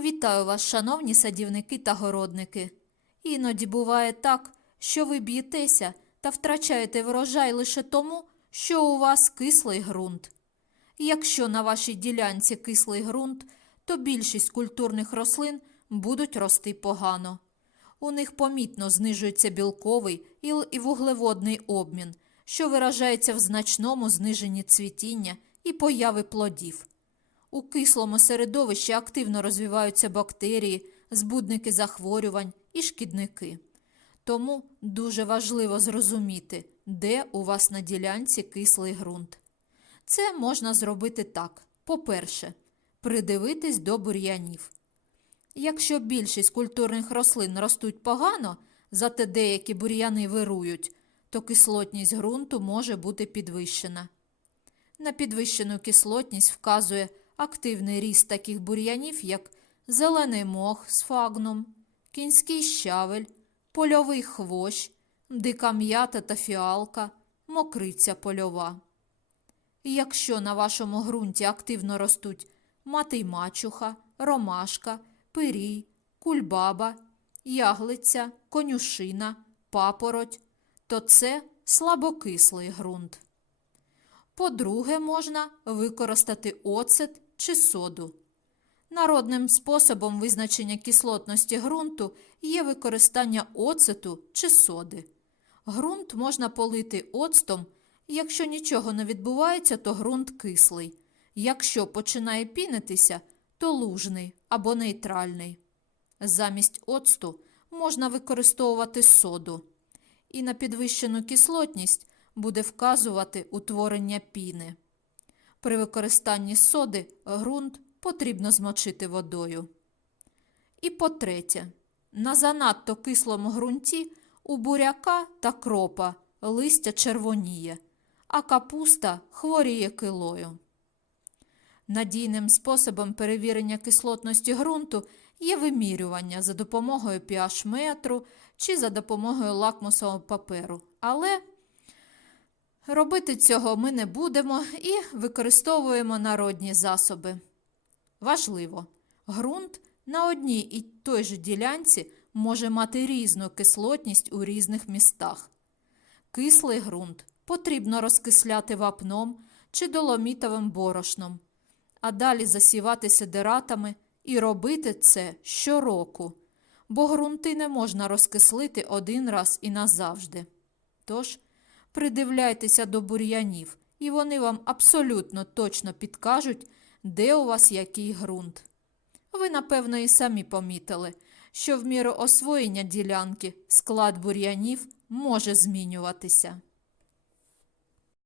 Вітаю вас, шановні садівники та городники. Іноді буває так, що ви б'єтеся та втрачаєте врожай лише тому, що у вас кислий ґрунт. Якщо на вашій ділянці кислий ґрунт, то більшість культурних рослин будуть рости погано. У них помітно знижується білковий і вуглеводний обмін, що виражається в значному зниженні цвітіння і появи плодів. У кислому середовищі активно розвиваються бактерії, збудники захворювань і шкідники. Тому дуже важливо зрозуміти, де у вас на ділянці кислий ґрунт. Це можна зробити так. По-перше, придивитись до бур'янів. Якщо більшість культурних рослин ростуть погано, зате деякі бур'яни вирують, то кислотність ґрунту може бути підвищена. На підвищену кислотність вказує активний ріст таких бур'янів, як зелений мох з фагном, кінський щавель, польовий хвощ, дика м'ята та фіалка, мокриця польова. Якщо на вашому ґрунті активно ростуть мати мачуха, ромашка, пирій, кульбаба, яглиця, конюшина, папороть, то це слабокислий ґрунт. По-друге, можна використати оцет чи соду. Народним способом визначення кислотності ґрунту є використання оцету чи соди. Ґрунт можна полити оцтом, якщо нічого не відбувається, то ґрунт кислий. Якщо починає пінитися, то лужний або нейтральний. Замість оцту можна використовувати соду. І на підвищену кислотність буде вказувати утворення піни. При використанні соди ґрунт потрібно змочити водою. І по-третє, на занадто кислому ґрунті у буряка та кропа листя червоніє, а капуста хворіє килою. Надійним способом перевірення кислотності ґрунту є вимірювання за допомогою pH-метру чи за допомогою лакмусового паперу. Але робити цього ми не будемо і використовуємо народні засоби. Важливо, ґрунт на одній і той же ділянці може мати різну кислотність у різних містах. Кислий ґрунт потрібно розкисляти вапном чи доломітовим борошном, а далі засівати сидератами і робити це щороку, бо ґрунти не можна розкислити один раз і назавжди. Тож, придивляйтеся до бур'янів, і вони вам абсолютно точно підкажуть, де у вас який ґрунт. Ви, напевно, і самі помітили, що в міру освоєння ділянки склад бур'янів може змінюватися.